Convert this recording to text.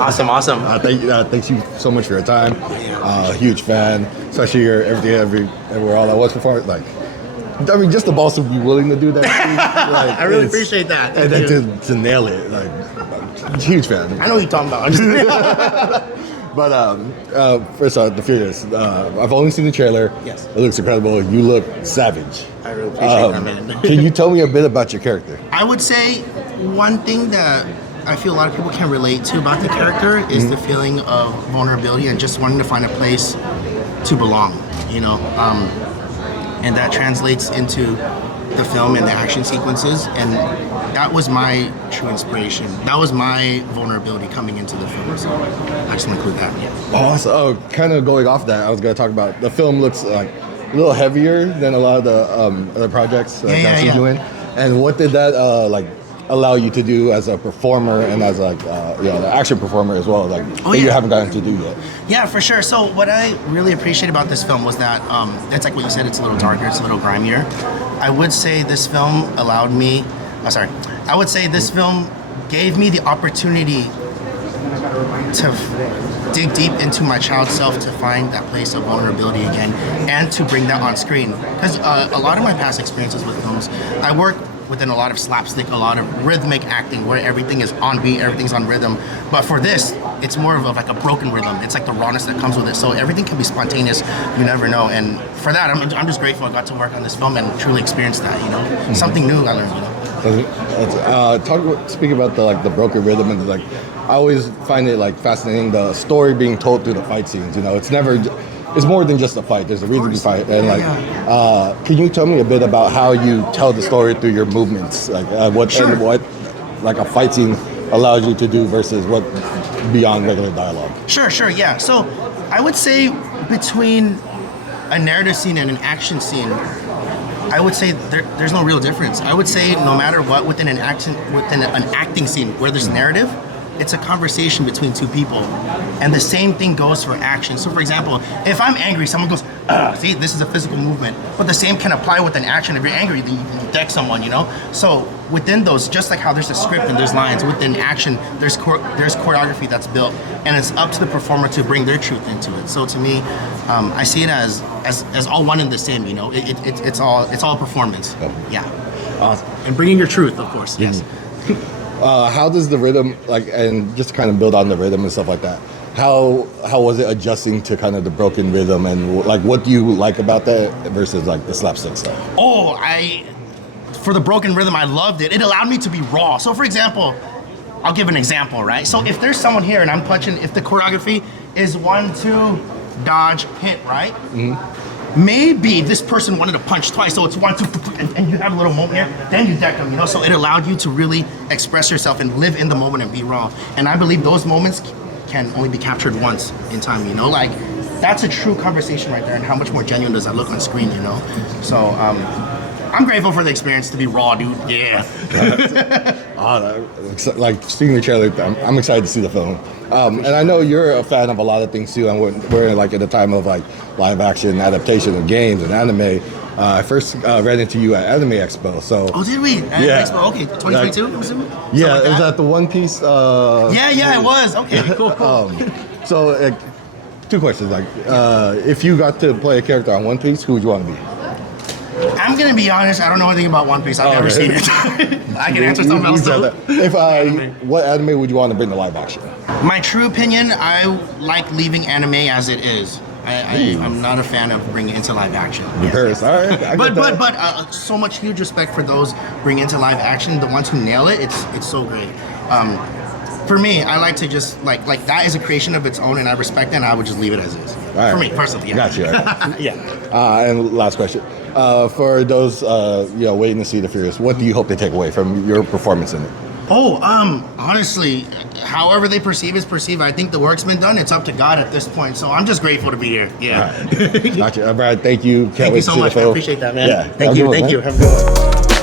Awesome. Thank you so much for your time. Huge fan, especially your everywhere all I was before. Like, I mean, just the balls to be willing to do that. Like, I really appreciate that. And then to nail it, like, huge fan. I know what you're talking about. I'm just But first off, The Furious. I've only seen the trailer. Yes. It looks incredible. You look savage. I really appreciate that, man. Can you tell me a bit about your character? I would say one thing that I feel a lot of people can relate to about the character is the feeling of vulnerability and just wanting to find a place to belong, you know? And that translates into the film and the action sequences, and that was my true inspiration. That was my vulnerability coming into the film, so I just want to include that. Yeah. Awesome. Oh, kind of going off that, I was going to talk about the film looks like a little heavier than a lot of the other projects that you're doing. And what did that like allow you to do as a performer and as like an action performer as well, like that you haven't gotten to do yet? Yeah, for sure. So what I really appreciate about this film was that that's like what you said, it's a little darker, it's a little grimier. I would say this film allowed me, I would say this film gave me the opportunity to dig deep into my child self to find that place of vulnerability again and to bring that on screen. Because a lot of my past experiences with films, I work within a lot of slapstick, a lot of rhythmic acting where everything is on beat, everything's on rhythm. But for this, it's more of like a broken rhythm. It's like the rawness that comes with it. So everything can be spontaneous, you never know. And for that, I'm just grateful I got to work on this film and truly experience that, you know? Something new I learned, you know? Speak about the broken rhythm and like, I always find it like fascinating, the story being told through the fight scenes, you know? It's more than just a fight. There's a reason to fight. And can you tell me a bit about how you tell the story through your movements? Like what like a fight scene allows you to do versus what beyond regular dialogue? Sure, yeah. So I would say between a narrative scene and an action scene, I would say there's no real difference. I would say no matter what within an acting scene where there's narrative, it's a conversation between two people. And the same thing goes for action. So for example, if I'm angry, someone goes, see, this is a physical movement. But the same can apply with an action. If you're angry, then you deck someone, you know? So within those, just like how there's a script and there's lines, within action, there's choreography that's built. And it's up to the performer to bring their truth into it. So to me, I see it as all one and the same, you know? It's all performance. Yeah. Awesome. And bringing your truth, of course, yes. How does the rhythm, like, and just to kind of build on the rhythm and stuff like that, how was it adjusting to kind of the broken rhythm, and like what do you like about that versus like the slapstick stuff? For the broken rhythm, I loved it. It allowed me to be raw. So for example, I'll give an example, right? So if there's someone here and I'm punching, if the choreography is 1, 2, dodge, hit, right? Mm-hmm. Maybe this person wanted to punch twice, so it's 1, 2, and you have a little moment here, then you deck them, you know? So it allowed you to really express yourself and live in the moment and be raw. And I believe those moments can only be captured once in time, you know? Like, that's a true conversation right there, and how much more genuine does that look on screen, you know? So, I'm grateful for the experience to be raw, dude. Yeah. Like, seeing the trailer, I'm excited to see the film. And I know you're a fan of a lot of things too, and we're like at a time of like live action adaptation of games and anime. I first ran into you at Anime Expo, so. Oh, did we? Anime Expo, okay, 2022? Yeah, is that the One Piece? Yeah, it was. Okay, cool. So, two questions. Like, if you got to play a character on One Piece, who would you want to be? I'm gonna be honest, I don't know anything about One Piece. I've never seen it. I can answer something else though. What anime would you want to bring to live action? My true opinion, I like leaving anime as it is. I'm not a fan of bringing it into live action. Yes. All right. But so much huge respect for those bringing into live action. The ones who nail it, it's so great. For me, I like to just like that is a creation of its own, and I respect it, and I would just leave it as is. Right. For me personally, yeah. Got you. Right. Yeah. And last question. For those waiting to see The Furious, what do you hope they take away from your performance in it? Honestly, however they perceive is perceived. I think the work's been done. It's up to God at this point. So I'm just grateful to be here. Yeah. Right. Gotcha. Brad, thank you. Thank you so much. I appreciate that, man. Yeah. Thank you. Have a good one.